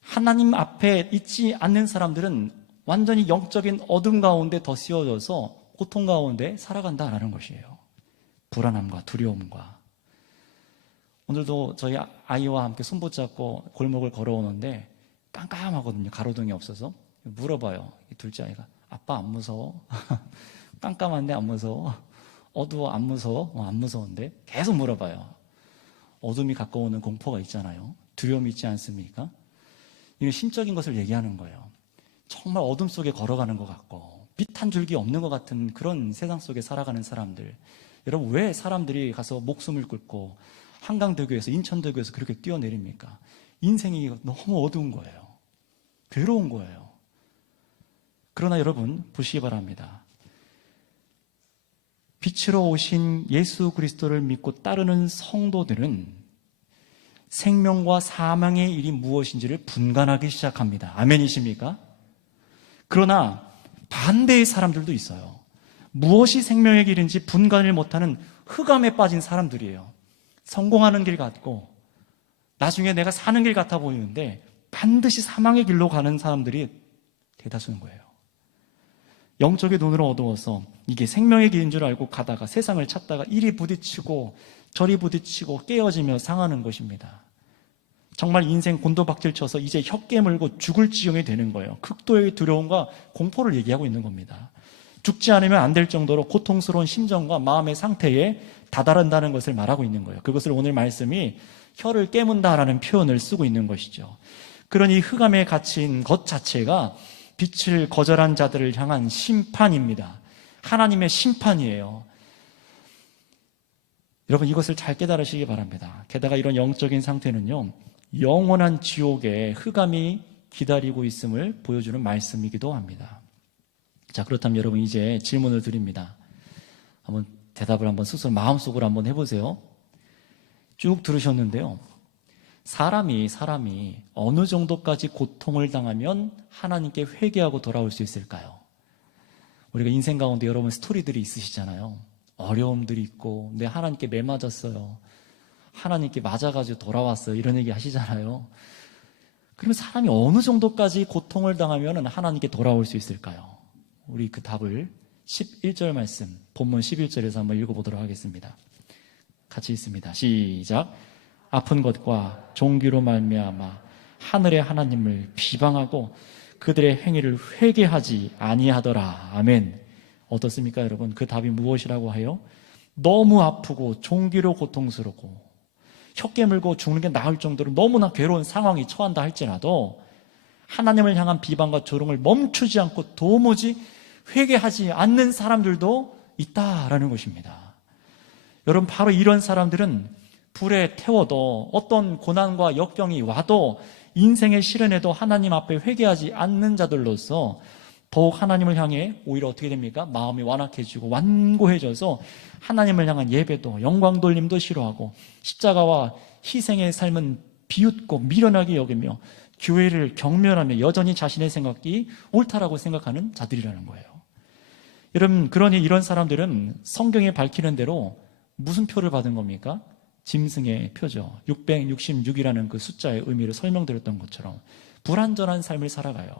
하나님 앞에 있지 않는 사람들은 완전히 영적인 어둠 가운데 더 씌워져서 고통 가운데 살아간다라는 것이에요. 불안함과 두려움과. 오늘도 저희 아이와 함께 손붙잡고 골목을 걸어오는데 깜깜하거든요. 가로등이 없어서. 물어봐요. 둘째 아이가, 아빠 안 무서워? 깜깜한데 안 무서워? 어두워 안 무서워? 안 무서운데? 계속 물어봐요. 어둠이 가까워오는 공포가 있잖아요. 두려움이 있지 않습니까? 이건 심적인 것을 얘기하는 거예요. 정말 어둠 속에 걸어가는 것 같고 빛 한 줄기 없는 것 같은 그런 세상 속에 살아가는 사람들. 여러분, 왜 사람들이 가서 목숨을 끊고 한강대교에서 인천대교에서 그렇게 뛰어내립니까? 인생이 너무 어두운 거예요. 괴로운 거예요. 그러나 여러분 보시기 바랍니다. 빛으로 오신 예수 그리스도를 믿고 따르는 성도들은 생명과 사망의 일이 무엇인지를 분간하기 시작합니다. 아멘이십니까? 그러나 반대의 사람들도 있어요. 무엇이 생명의 길인지 분간을 못하는 흑암에 빠진 사람들이에요. 성공하는 길 같고 나중에 내가 사는 길 같아 보이는데 반드시 사망의 길로 가는 사람들이 대다수인 거예요. 영적인 눈으로 어두워서 이게 생명의 길인 줄 알고 가다가 세상을 찾다가 이리 부딪히고 저리 부딪히고 깨어지며 상하는 것입니다. 정말 인생 곤도박질 쳐서 이제 혀 깨물고 죽을 지경이 되는 거예요. 극도의 두려움과 공포를 얘기하고 있는 겁니다. 죽지 않으면 안 될 정도로 고통스러운 심정과 마음의 상태에 다다른다는 것을 말하고 있는 거예요. 그것을 오늘 말씀이 혀를 깨문다라는 표현을 쓰고 있는 것이죠. 그러니 흑암에 갇힌 것 자체가 빛을 거절한 자들을 향한 심판입니다. 하나님의 심판이에요. 여러분, 이것을 잘 깨달으시기 바랍니다. 게다가 이런 영적인 상태는요, 영원한 지옥에 흑암이 기다리고 있음을 보여주는 말씀이기도 합니다. 자, 그렇다면 여러분 이제 질문을 드립니다. 한번 대답을 한번 스스로 마음속으로 한번 해보세요. 쭉 들으셨는데요. 사람이 어느 정도까지 고통을 당하면 하나님께 회개하고 돌아올 수 있을까요? 우리가 인생 가운데 여러분 스토리들이 있으시잖아요. 어려움들이 있고 내 하나님께 매 맞았어요. 하나님께 맞아가지고 돌아왔어요. 이런 얘기 하시잖아요. 그러면 사람이 어느 정도까지 고통을 당하면 하나님께 돌아올 수 있을까요? 우리 그 답을 11절 말씀, 본문 11절에서 한번 읽어보도록 하겠습니다. 같이 읽습니다. 시작. 아픈 것과 종기로 말미암아 하늘의 하나님을 비방하고 그들의 행위를 회개하지 아니하더라. 아멘. 어떻습니까, 여러분? 그 답이 무엇이라고 해요? 너무 아프고 종기로 고통스럽고 혀 깨물고 죽는 게 나을 정도로 너무나 괴로운 상황이 처한다 할지라도 하나님을 향한 비방과 조롱을 멈추지 않고 도무지 회개하지 않는 사람들도 있다라는 것입니다. 여러분, 바로 이런 사람들은 불에 태워도 어떤 고난과 역경이 와도 인생의 시련에도 하나님 앞에 회개하지 않는 자들로서 더욱 하나님을 향해 오히려 어떻게 됩니까? 마음이 완악해지고 완고해져서 하나님을 향한 예배도 영광 돌림도 싫어하고 십자가와 희생의 삶은 비웃고 미련하게 여기며 교회를 경멸하며 여전히 자신의 생각이 옳다라고 생각하는 자들이라는 거예요. 여러분, 그러니 이런 사람들은 성경에 밝히는 대로 무슨 표를 받은 겁니까? 짐승의 표죠. 666이라는 그 숫자의 의미를 설명드렸던 것처럼 불완전한 삶을 살아가요.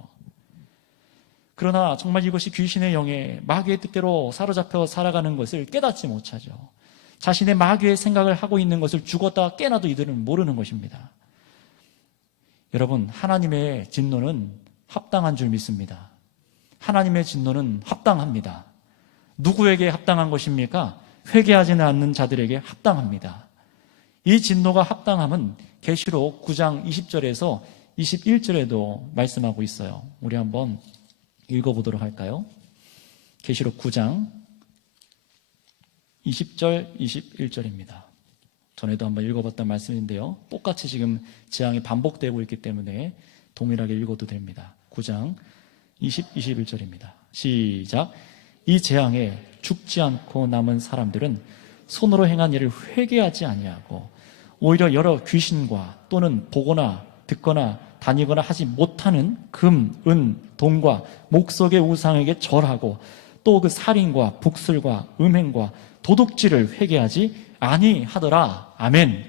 그러나 정말 이것이 귀신의 영에 마귀의 뜻대로 사로잡혀 살아가는 것을 깨닫지 못하죠. 자신의 마귀의 생각을 하고 있는 것을 죽었다 깨나도 이들은 모르는 것입니다. 여러분, 하나님의 진노는 합당한 줄 믿습니다. 하나님의 진노는 합당합니다. 누구에게 합당한 것입니까? 회개하지는 않는 자들에게 합당합니다. 이 진노가 합당함은 계시록 9장 20절에서 21절에도 말씀하고 있어요. 우리 한번 읽어보도록 할까요? 계시록 9장 20절, 21절입니다. 전에도 한번 읽어봤던 말씀인데요. 똑같이 지금 재앙이 반복되고 있기 때문에 동일하게 읽어도 됩니다. 9장 20, 21절입니다. 시작. 이 재앙에 죽지 않고 남은 사람들은 손으로 행한 일을 회개하지 아니하고 오히려 여러 귀신과 또는 보거나 듣거나 다니거나 하지 못하는 금, 은, 돈과 목석의 우상에게 절하고 또 그 살인과 북술과 음행과 도둑질을 회개하지 아니하더라. 아멘.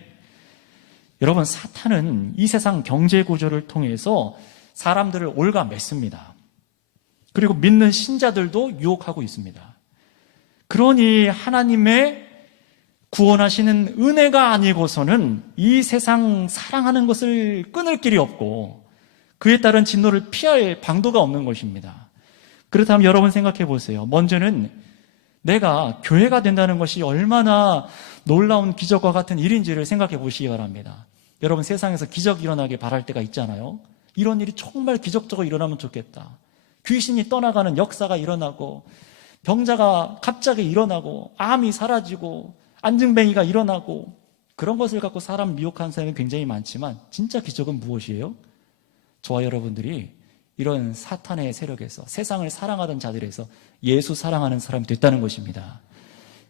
여러분, 사탄은 이 세상 경제 구조를 통해서 사람들을 올가맸습니다. 그리고 믿는 신자들도 유혹하고 있습니다. 그러니 하나님의 구원하시는 은혜가 아니고서는 이 세상 사랑하는 것을 끊을 길이 없고 그에 따른 진노를 피할 방도가 없는 것입니다. 그렇다면 여러분 생각해 보세요. 먼저는 내가 교회가 된다는 것이 얼마나 놀라운 기적과 같은 일인지를 생각해 보시기 바랍니다. 여러분, 세상에서 기적이 일어나길 바랄 때가 있잖아요. 이런 일이 정말 기적적으로 일어나면 좋겠다. 귀신이 떠나가는 역사가 일어나고 병자가 갑자기 일어나고 암이 사라지고 안증뱅이가 일어나고 그런 것을 갖고 사람 미혹하는 사람이 굉장히 많지만 진짜 기적은 무엇이에요? 저와 여러분들이 이런 사탄의 세력에서 세상을 사랑하던 자들에서 예수 사랑하는 사람이 됐다는 것입니다.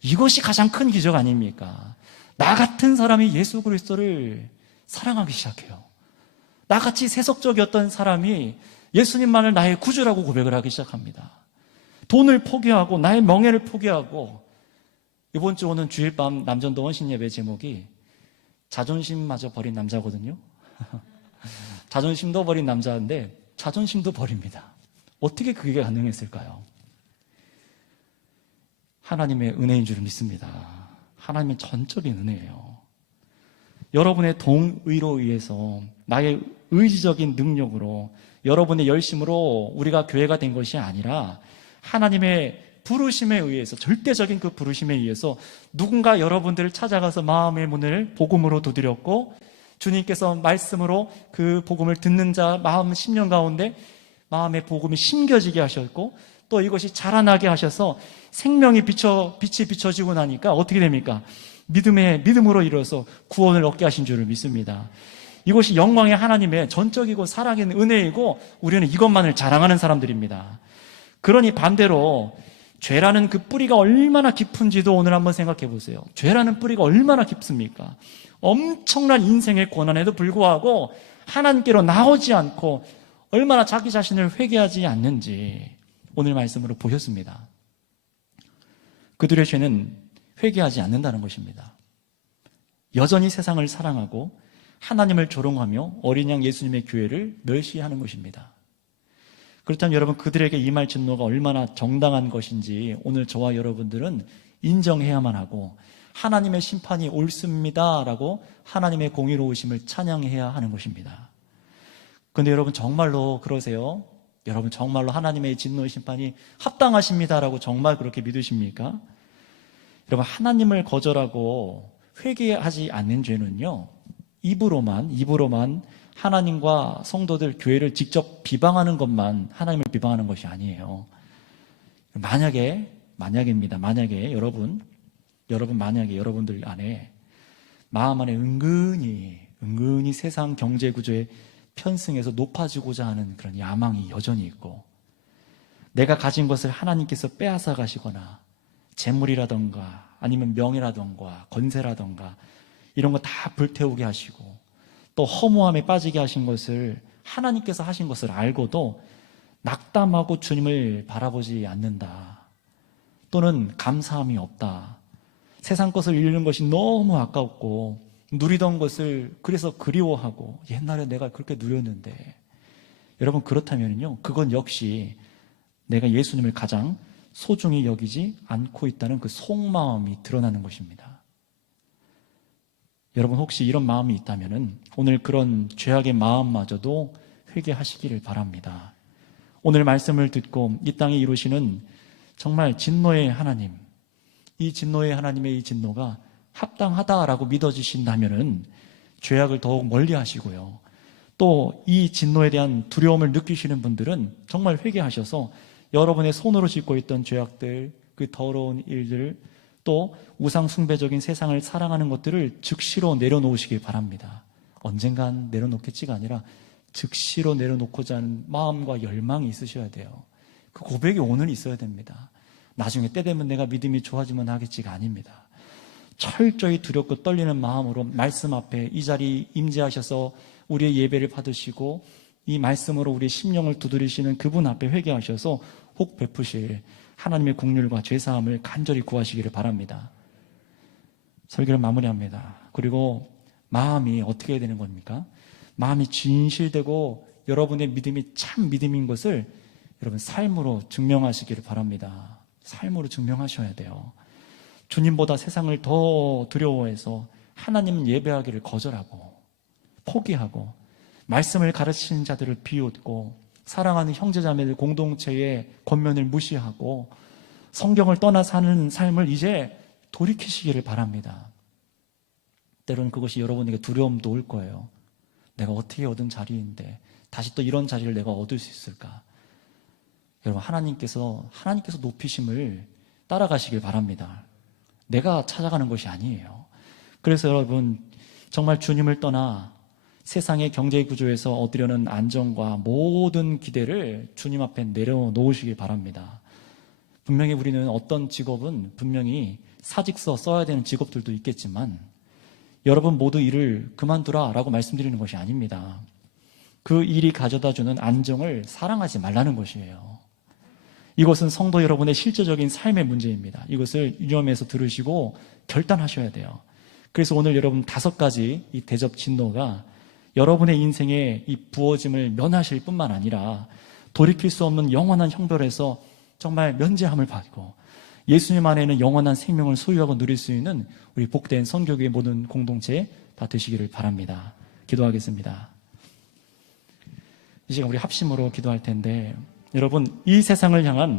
이것이 가장 큰 기적 아닙니까? 나 같은 사람이 예수 그리스도를 사랑하기 시작해요. 나같이 세속적이었던 사람이 예수님만을 나의 구주라고 고백을 하기 시작합니다. 돈을 포기하고 나의 명예를 포기하고 이번 주 오는 주일 밤 남전도 원신 예배 제목이 자존심마저 버린 남자거든요. 자존심도 버린 남자인데 자존심도 버립니다. 어떻게 그게 가능했을까요? 하나님의 은혜인 줄 믿습니다. 하나님의 전적인 은혜예요. 여러분의 동의로 의해서 나의 의지적인 능력으로 여러분의 열심으로 우리가 교회가 된 것이 아니라 하나님의 부르심에 의해서, 절대적인 그 부르심에 의해서 누군가 여러분들을 찾아가서 마음의 문을 복음으로 두드렸고 주님께서 말씀으로 그 복음을 듣는 자 마음 심령 가운데 마음의 복음이 심겨지게 하셨고 또 이것이 자라나게 하셔서 생명이 빛이 비춰지고 나니까 어떻게 됩니까? 믿음으로 이뤄서 구원을 얻게 하신 줄을 믿습니다. 이것이 영광의 하나님의 전적이고 살아있는 은혜이고 우리는 이것만을 자랑하는 사람들입니다. 그러니 반대로 죄라는 그 뿌리가 얼마나 깊은지도 오늘 한번 생각해 보세요. 죄라는 뿌리가 얼마나 깊습니까? 엄청난 인생의 고난에도 불구하고 하나님께로 나오지 않고 얼마나 자기 자신을 회개하지 않는지 오늘 말씀으로 보셨습니다. 그들의 죄는 회개하지 않는다는 것입니다. 여전히 세상을 사랑하고 하나님을 조롱하며 어린 양 예수님의 교회를 멸시하는 것입니다. 그렇다면 여러분, 그들에게 임할 진노가 얼마나 정당한 것인지 오늘 저와 여러분들은 인정해야만 하고 하나님의 심판이 옳습니다라고 하나님의 공의로우심을 찬양해야 하는 것입니다. 그런데 여러분 정말로 그러세요? 여러분 정말로 하나님의 진노의 심판이 합당하십니다라고 정말 그렇게 믿으십니까? 여러분, 하나님을 거절하고 회개하지 않는 죄는요, 입으로만 하나님과 성도들, 교회를 직접 비방하는 것만 하나님을 비방하는 것이 아니에요. 만약입니다. 만약에 만약에 여러분들 안에 마음 안에 은근히 세상 경제 구조에 편승해서 높아지고자 하는 그런 야망이 여전히 있고 내가 가진 것을 하나님께서 빼앗아 가시거나 재물이라던가 아니면 명예라던가 권세라던가 이런 거 다 불태우게 하시고 또 허무함에 빠지게 하신 것을 하나님께서 하신 것을 알고도 낙담하고 주님을 바라보지 않는다. 또는 감사함이 없다. 세상 것을 잃는 것이 너무 아깝고 누리던 것을 그래서 그리워하고 옛날에 내가 그렇게 누렸는데 여러분 그렇다면요 그건 역시 내가 예수님을 가장 소중히 여기지 않고 있다는 그 속마음이 드러나는 것입니다. 여러분 혹시 이런 마음이 있다면 오늘 그런 죄악의 마음마저도 회개하시기를 바랍니다. 오늘 말씀을 듣고 이 땅에 이루시는 정말 진노의 하나님, 이 진노의 하나님의 이 진노가 합당하다라고 믿어지신다면 죄악을 더욱 멀리 하시고요. 또 이 진노에 대한 두려움을 느끼시는 분들은 정말 회개하셔서 여러분의 손으로 짓고 있던 죄악들, 그 더러운 일들, 또 우상 숭배적인 세상을 사랑하는 것들을 즉시로 내려놓으시길 바랍니다. 언젠간 내려놓겠지가 아니라 즉시로 내려놓고자 하는 마음과 열망이 있으셔야 돼요. 그 고백이 오늘 있어야 됩니다. 나중에 때 되면 내가 믿음이 좋아지면 하겠지가 아닙니다. 철저히 두렵고 떨리는 마음으로 말씀 앞에 이 자리 임재하셔서 우리의 예배를 받으시고 이 말씀으로 우리의 심령을 두드리시는 그분 앞에 회개하셔서 혹 베푸실 하나님의 긍휼과 죄사함을 간절히 구하시기를 바랍니다. 설교를 마무리합니다. 그리고 마음이 어떻게 해야 되는 겁니까? 마음이 진실되고 여러분의 믿음이 참 믿음인 것을 여러분 삶으로 증명하시기를 바랍니다. 삶으로 증명하셔야 돼요. 주님보다 세상을 더 두려워해서 하나님 예배하기를 거절하고 포기하고 말씀을 가르치는 자들을 비웃고 사랑하는 형제자매들 공동체의 권면을 무시하고 성경을 떠나 사는 삶을 이제 돌이키시기를 바랍니다. 때로는 그것이 여러분에게 두려움도 올 거예요. 내가 어떻게 얻은 자리인데 다시 또 이런 자리를 내가 얻을 수 있을까? 여러분 하나님께서 높이심을 따라가시길 바랍니다. 내가 찾아가는 것이 아니에요. 그래서 여러분 정말 주님을 떠나 세상의 경제 구조에서 얻으려는 안정과 모든 기대를 주님 앞에 내려놓으시길 바랍니다. 분명히 우리는 어떤 직업은 분명히 사직서 써야 되는 직업들도 있겠지만 여러분 모두 일을 그만두라 라고 말씀드리는 것이 아닙니다. 그 일이 가져다주는 안정을 사랑하지 말라는 것이에요. 이것은 성도 여러분의 실제적인 삶의 문제입니다. 이것을 유념해서 들으시고 결단하셔야 돼요. 그래서 오늘 여러분 5가지 이 대접 진노가 여러분의 인생에 이 부어짐을 면하실 뿐만 아니라 돌이킬 수 없는 영원한 형벌에서 정말 면제함을 받고 예수님 안에는 영원한 생명을 소유하고 누릴 수 있는 우리 복된 선교교회 모든 공동체 다 되시기를 바랍니다. 기도하겠습니다. 이 시간 우리 합심으로 기도할 텐데 여러분 이 세상을 향한